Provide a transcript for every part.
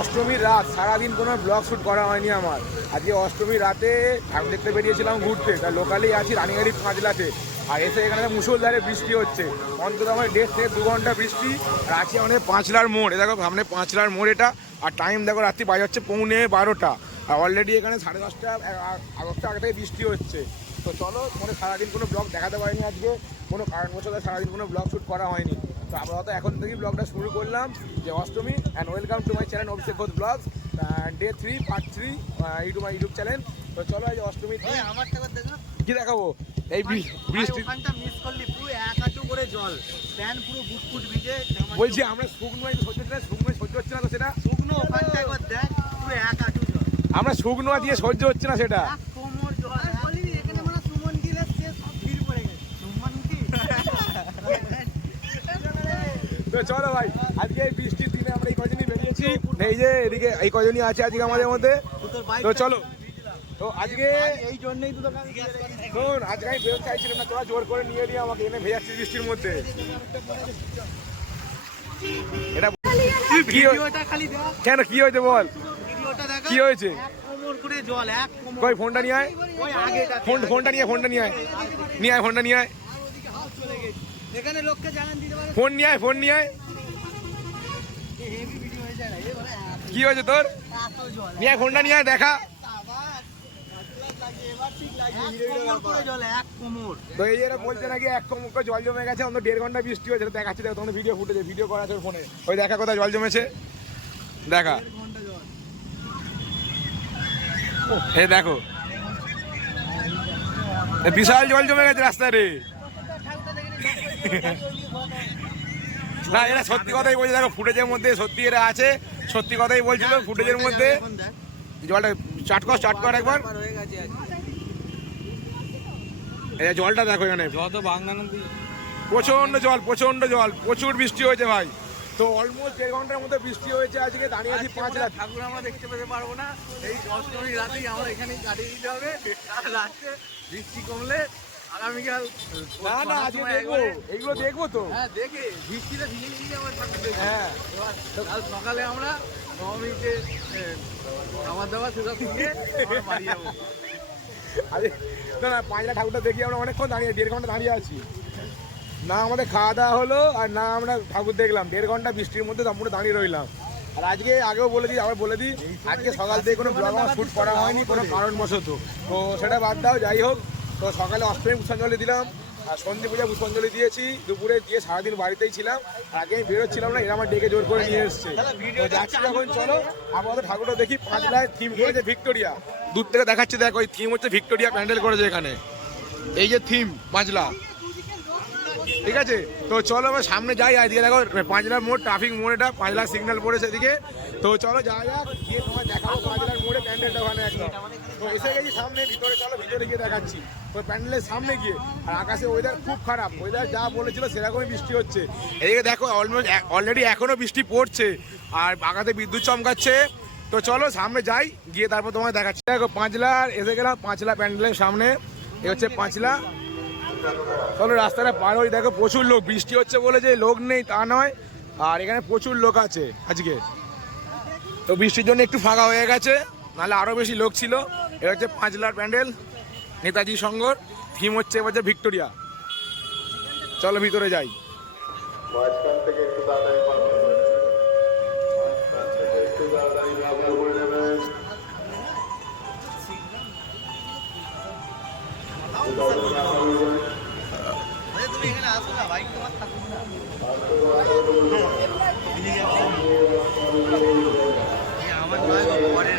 অষ্টমীর রাত, সারাদিন কোনো ব্লগ শ্যুট করা হয়নি আমার। আজকে অষ্টমীর রাতে ঠাকুর দেখতে বেরিয়েছিলাম ঘুরতে, তা লোকালি আছি রানীগাড়ি পাঁচলাতে আর এসে এখানে মুসলধারে বৃষ্টি হচ্ছে। অন্তত আমার দেড় থেকে দু ঘণ্টা বৃষ্টি আর আছি আমাদের পাঁচলার মোড়। দেখো সামনে পাঁচলার মোড় এটা। আর টাইম দেখো রাত্রি বাজে হচ্ছে পৌনে বারোটা। আর অলরেডি এখানে সাড়ে দশটা আগস্ট আগে থেকে বৃষ্টি হচ্ছে। তো চলো মানে সারাদিন কোনো ব্লগ দেখাতে পারিনি আজকে। কোনো কারণবশত সারাদিন কোনো ব্লগ শ্যুট করা হয়নি। তো আমরা তো এখন থেকেই ব্লগটা শুরু করলাম। যে Ashtami and welcome to my channel Abhishek Ghosh blog day three part three YouTube my YouTube channel তো চলো আজ অষ্টমী। কি দেখাবো? এই বৃষ্টি miss করলি, পুরো এক হাঁটু করে জল। প্যান্ট পুরো বুটফুট ভিজে, বলছি আমরা শুকনো সহ্য হচ্ছে না শুকনো সহ্য হচ্ছে না তো সেটা? শুকনো ওখানটা দেখ, পুরো এক হাঁটু জল। আমরা শুকনো দিয়ে সহ্য হচ্ছে না সেটা এক কোমর জল, এক- সুমন কি? তো চলো ভাই আজকে এই বৃষ্টির দিনে আমরা এই কজনই বেরিয়েছি। এই যে এদিকে এই কজনই আছে আজকে আমাদের মধ্যে। তো চলো তো আজকে এই জন্যই তো শোন আজকে আমি বেরোতে চাইছিলাম না তোরা জোর করে নিয়ে দিয়ে আমাকে এনে ভেজাচ্ছিস বৃষ্টির মধ্যে। এটা কেন কি হয়েছে বল? কি হয়েছে? কই ফোনটা নিয়ে আয়। ফোনটা নিয়ে ফোনটা নিয়ে আয়। নিয়ে আয় ফোনটা নিয়ে আয়। এখানে লোককে জানান দিতে পারে। ফোন নিয়ে আয় ফোন নিয়ে আয়। কি হয়েছে তোর? নিয়ে ফোনটা নিয়ে দেখা। এক কোমর। করে এক কোমর তো এই এরা বলছে নাকি এক মুখ জল জমে গেছে অন্তত দেড় ঘণ্টা বৃষ্টি হয়েছে দেখাচ্ছি দেখো ভিডিও ফুটেছে ভিডিও করা আছে ফোনে ওই দেখা কোথায় জল জমেছে। দেখা। দেখো। বিশাল জল জমে গেছে রাস্তায় রে। না এরা সত্যি কথাই বলছে দেখো ফুটেজের মধ্যে সত্যি এরা আছে সত্যি কথাই বলছিল ফুটেজের মধ্যে। জলটা চাট কর চাট কর একবার। এই জলটা দেখো এখানে। যত বাংলা নদী প্রচণ্ড জল প্রচণ্ড জল প্রচুর বৃষ্টি হয়েছে ভাই। তো অলমোস্ট দেড় ঘণ্টার মধ্যে বৃষ্টি হয়েছে আজকে দাঁড়িয়ে আছি পাঁচ রাত। ঠাকুর আমরা দেখতে পেতে পারব না। এই অষ্টমী রাতেই আমরা এখানেই কাটিয়ে দিতে হবে। আর লাস্টে বৃষ্টি কমলে আগামীকাল না না আজকে দেখব। এইগুলো দেখব তো। হ্যাঁ দেখে। বৃষ্টিতে ভিজে ভিজে আমরা ঠাকুর দেখব। হ্যাঁ। কাল সকালে আমরা নবমীতে খাবার দাবার সেসব থেকে বাড়ি যাব। আরে না না পাঁচলা ঠাকুরটা দেখি আমরা অনেকক্ষণ দাঁড়িয়ে দেড় ঘণ্টা দাঁড়িয়ে আছি। না আমাদের খাওয়া দাওয়া হলো আর না আমরা ঠাকুর দেখলাম। দেড় ঘণ্টা বৃষ্টির মধ্যে আমরা দাঁড়িয়ে রইলাম। আর আজকে আগেও বলে দিই আবার বলে দিই আজকে সকাল থেকে কোনো ব্লগ আমার শ্যুট করা হয়নি কোনো কারণবশত। তো সেটা বাদ দাও যাই হোক। তো সকালে অষ্টমী পুষ্পাঞ্জলি দিলাম, আর সন্ধে পূজা পুষ্পাঞ্জলি দিয়েছি। দুপুরে দিয়ে সারাদিন বাড়িতেই ছিলাম আগে আমি বেরোচ্ছিলাম না, এরা আমার ডেকে জোর করে নিয়ে এসছে। যাচ্ছি যখন, চলো আমাদের ঠাকুরটা দেখি পাঁচলায় থিম হয়েছে ভিক্টোরিয়া। দূর থেকে দেখাচ্ছি, দেখ, ওই থিম হচ্ছে ভিক্টোরিয়া প্যান্ডেল করেছে এখানে। এই যে থিম পাঁচলা ঠিক আছে? তো চলো আমরা সামনে যাই এদিকে দেখো পাঁচলার মোড় ট্রাফিক মোড় এটা পাঁচলার সিগন্যাল পড়েছে এদিকে। তো চলো যাওয়া যাক, গিয়ে তোমার দেখাবো পাঁচলার মোড়ে প্যান্ডেলটা ওখানে একদম তো এসে গেছি সামনে, ভিতরে চলো, ভিতরে গিয়ে দেখাচ্ছি। তো প্যান্ডেলের সামনে গিয়ে, আর আকাশে ওয়েদার খুব খারাপ। ওয়েদার যা বলেছিল সেরকমই বৃষ্টি হচ্ছে। এদিকে দেখো অলমোস্ট অলরেডি এখনও বৃষ্টি পড়ছে, আর আকাশে বিদ্যুৎ চমকাচ্ছে। তো চলো সামনে যাই, গিয়ে তারপর তোমায় দেখাচ্ছি। দেখো পাঁচলার এসে গেলাম পাঁচলা প্যান্ডেলের সামনে। এ হচ্ছে পাঁচলা চলো রাস্তাটা পার হই। দেখো প্রচুর লোক বৃষ্টি হচ্ছে বলে যে লোক নেই তা নয়। আর এখানে প্রচুর লোক আছে আজকে। তো বৃষ্টির জন্য একটু ফাঁকা হয়ে গেছে নাহলে আরও বেশি লোক ছিল। এটা হচ্ছে পাঁচলার প্যান্ডেল নেতাজি সংঘর থিম হচ্ছে এবার যে ভিক্টোরিয়া। চলো ভিতরে যাই। মাঝখান থেকে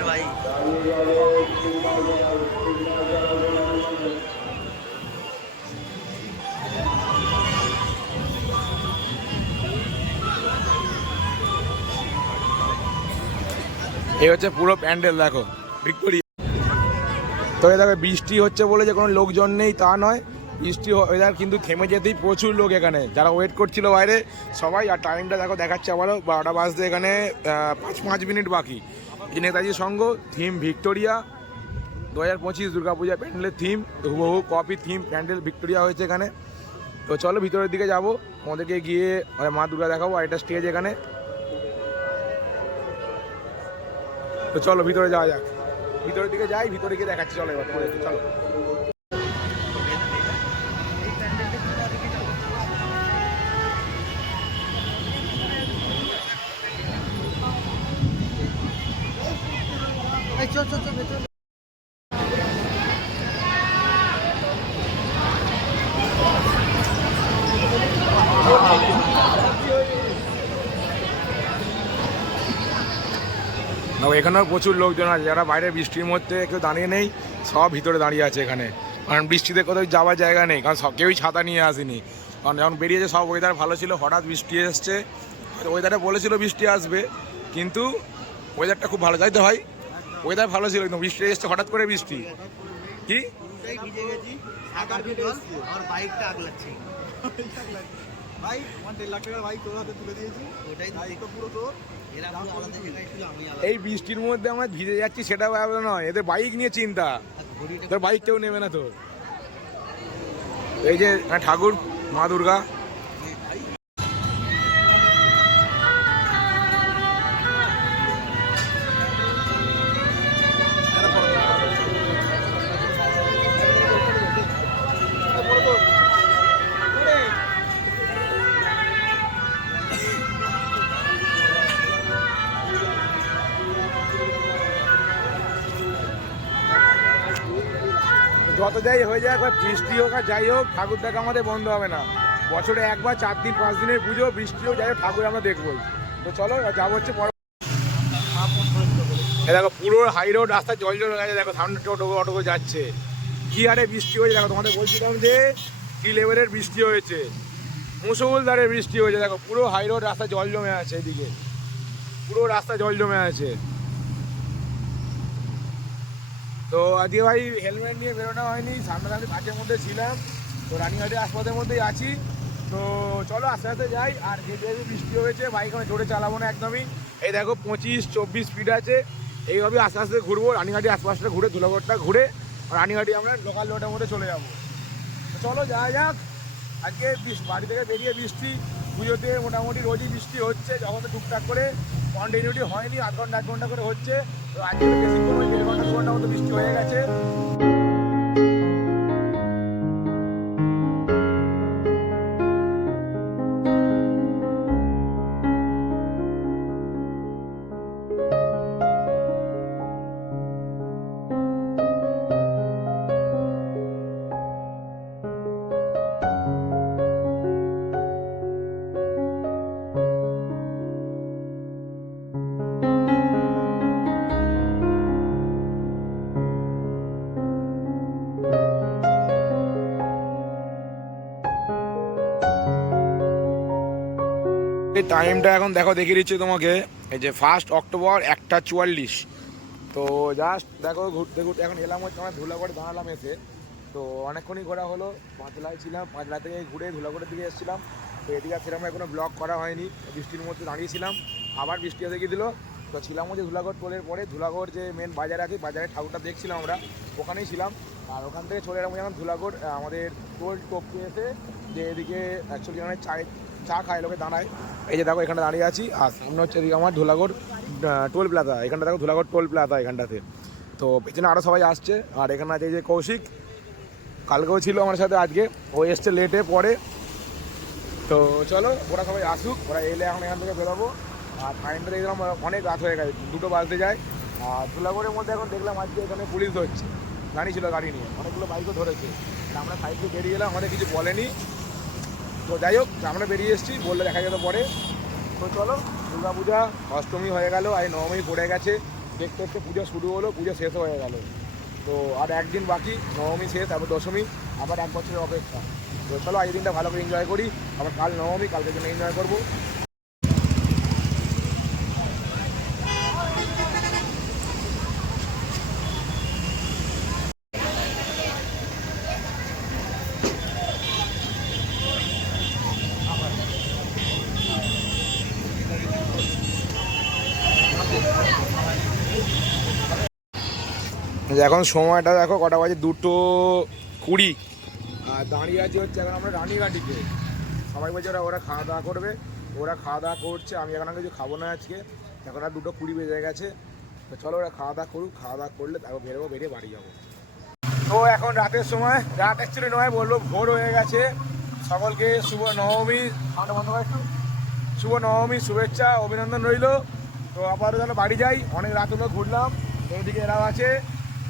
বাইক এই হচ্ছে পুরো প্যান্ডেল, দেখো। ভিক্টোরিয়া। তো এই দেখো, বৃষ্টি হচ্ছে বলে যে কোনো লোকজন নেই, তা নয়। বৃষ্টি ওয়েদার কিন্তু থেমে যেতেই প্রচুর লোক এখানে। যারা ওয়েট করছিল বাইরে, সবাই আর টাইমটা দেখো দেখাচ্ছে আবারও, বারোটা বাজতে এখানে পাঁচ পাঁচ মিনিট বাকি। Netaji Sangha theme Victoria. দু হাজার পঁচিশ দুর্গাপূজা প্যান্ডেলের থিম হুবহু কপি থিম প্যান্ডেল ভিক্টোরিয়া হয়েছে এখানে। তো চলো ভিতরের দিকে যাব আমাদেরকে গিয়ে মানে মা দুর্গা দেখাবো আর এটা স্টেজ এখানে। তো চলো ভিতরে যাওয়া যাক। ভিতরের দিকে যাই, ভিতরে গিয়ে দেখাচ্ছি, চলো এবার তোমাদেরকে এখানেও প্রচুর লোকজন আছে, যারা বাইরে বৃষ্টির মধ্যে কেউ দাঁড়িয়ে নেই, সব ভিতরে দাঁড়িয়ে আছে এখানে। কারণ বৃষ্টিতে কোথাও যাওয়ার জায়গা নেই, কারণ সব কেউই ছাতা নিয়ে আসেনি। কারণ যখন বেরিয়েছে, সব ওয়েদার ভালো ছিল, হঠাৎ বৃষ্টি এসছে। ওয়েদারে বলেছিল বৃষ্টি আসবে, কিন্তু ওয়েদারটা খুব ভালো, তাই তো ওয়েদার ভালো ছিল কিন্তু বৃষ্টি এসছে হঠাৎ করে বৃষ্টি। কি? এই বৃষ্টির মধ্যে আমরা ভিজে যাচ্ছি সেটা ব্যাপার নয়। এদের বাইক নিয়ে চিন্তা। তোর বাইক কেউ নেবে না তোর। এই যে ঠাকুর মা দুর্গা। যত যাই হয়ে যাক ওই বৃষ্টি হোক আর যাই হোক, ঠাকুর দেখা আমাদের বন্ধ হবে না। বছরে একবার, চার দিন, পাঁচ দিনের পুজো, বৃষ্টি হোক, যাই হোক, ঠাকুর আমরা দেখবোই। তো চলো যাব হচ্ছে পর দেখো, পুরো হাই রোড রাস্তা জল জল হয়ে গেছে, দেখো, সামনে টোটো অটো যাচ্ছে। কি হারে বৃষ্টি হয়েছে, দেখো, তোমাদের বলছিলাম যে, কি লেভেলের বৃষ্টি হয়েছে? মুসুলধারে বৃষ্টি হয়েছে, দেখো, পুরো হাই রোড রাস্তা জল জমে আছে এদিকে। পুরো রাস্তা জল জমে আছে। তো আজকে ভাই হেলমেট নিয়ে বেরোনো হয়নি, সামনাসামনি ঘাটের মধ্যে ছিলাম, তো রানীঘাটের আশপাশের মধ্যেই আছি। তো চলো আস্তে আস্তে যাই, আর যেহেতু বৃষ্টি হয়েছে, বাইক আমি জোরে চালাবো না একদমই। এই দেখো পঁচিশ, চব্বিশ স্পিড আছে, এইভাবে আস্তে আস্তে ঘুরবো, রানীঘাটের আশপাশটা ঘুরে ধুলাগড়টা ঘুরে রানীঘাটি আমরা লোকাল রোডের মধ্যে চলে যাব। চলো যাওয়া যাক, আজকে বাড়ি থেকে বেরিয়ে বৃষ্টি পুজোতে মোটামুটি রোজই বৃষ্টি হচ্ছে, যখন টুকটাক করে কন্টিনিউটি হয়নি, আধ ঘণ্টা, এক ঘণ্টা করে হচ্ছে। তো আজকে বেশি করে দেড় ঘণ্টা, দু ঘণ্টা মতো বৃষ্টি হয়ে গেছে। টাইমটা এখন দেখো দেখিয়ে দিচ্ছি তোমাকে। এই যে ফার্স্ট অক্টোবর একটা চুয়াল্লিশ। তো জাস্ট দেখো ঘুরতে ঘুরতে এখন এলাম হচ্ছে আমরা ধুলাগড়ে দাঁড়ালাম এসে। তো অনেকক্ষণই ঘোরা হলো, পাঁচলায় ছিলাম, পাঁচলা থেকে ঘুরে ধুলাগড়ের দিকে এসেছিলাম। তো এদিকে সেরকম এখনও ব্লগ করা হয়নি, বৃষ্টির মধ্যে দাঁড়িয়েছিলাম আবার বৃষ্টি এসে দিল? তো ছিলাম হচ্ছে ধুলাগড় টোলের পরে, ধুলাগড় যে মেন বাজার আছে, বাজারে ঠাকুরটা দেখছিলাম আমরা, ওখানেই ছিলাম। আর ওখান থেকে চলে এলাম যখন ধুলাগড়, আমাদের টোল টপকে এসে যে এদিকে অ্যাকচুয়ালি এখানে চায় চা খায়, লোকে দাঁড়ায়। এই যে দেখো, এখানে দাঁড়িয়ে আছি। আর সামনে হচ্ছে আমার ধুলাগড় টোল প্লাজা। এখানটা দেখো, ধুলাগড় টোল প্লাজা এখানটাতে। তো পেছনে আরও সবাই আসছে। আর এখানে আছে এই যে কৌশিক। কালকেও ছিল আমার সাথে আজকে। ও এসছে লেটে পরে। তো চলো, ওরা সবাই আসুক। ওরা এলে এখন এখান থেকে বেরোবো। আর টাইমটা দেখলাম, অনেক রাত হয়ে গেছে, দুটো বাজতে যায়। আর ধুলাগড়ের মধ্যে এখন দেখলাম আজকে এখানে পুলিশ ধরছে। গাড়ি ছিল গাড়ি নিয়ে। অনেকগুলো বাইকও ধরেছে। আমরা সাইড দিয়ে বেরিয়ে এলাম, আমাদের কিছু বলেনি। তো যাই হোক, আমরা বেরিয়ে এসেছি, বললে দেখা যেত পরে। তো চলো দুর্গা পূজা অষ্টমী হয়ে গেল আর নবমী পড়ে গেছে। দেখতে দেখতে পুজো শুরু হলো, পুজো শেষ হয়ে গেল। তো আর একদিন বাকি, নবমী শেষ, তারপর দশমী, আবার এক বছরের অপেক্ষা। তো চলো, আজ দিনটা ভালো করে এনজয় করি। আবার কাল নবমী কালকে জন্য এনজয় করব। এখন সময়টা দেখো, কটা বাজে? দুটো কুড়ি। আর দাঁড়িয়ে আছে হচ্ছে এখন আমরা রানীঘাটিতে সবাই বলছে ওরা ওরা খাওয়া দাওয়া করবে। ওরা খাওয়া দাওয়া করছে, আমি এখন কিছু খাব না আজকে। এখন আর দুটো কুড়ি বেজে গেছে। তো চলো ওরা খাওয়া দাওয়া করুক, খাওয়া দাওয়া করলে তারপর বেরোবো, বেরিয়ে বাড়ি যাব। তো এখন রাতের সময়, রাত অ্যাকচুয়ালি নয় বলব ভোর হয়ে গেছে। সকলকে শুভ নবমী। সামনে বন্ধ একটু। শুভ নবমী, শুভেচ্ছা, অভিনন্দন রইল। তো আবার যেন বাড়ি যাই। অনেক রাত হলো ঘুরলাম। এদিকে এরাও আছে।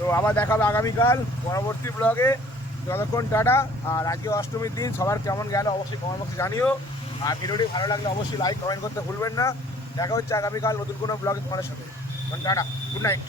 তো আবার দেখাবো আগামীকাল পরবর্তী ব্লগে। যতক্ষণ টাটা, আর আজকে অষ্টমীর দিন, সবার কেমন গেল অবশ্যই কমেন্ট বক্সে জানিও। আর ভিডিওটি ভালো লাগলে অবশ্যই লাইক কমেন্ট করতে ভুলবেন না। দেখা হচ্ছে আগামীকাল নতুন কোনো ব্লগে তোমাদের সাথে। Tata good night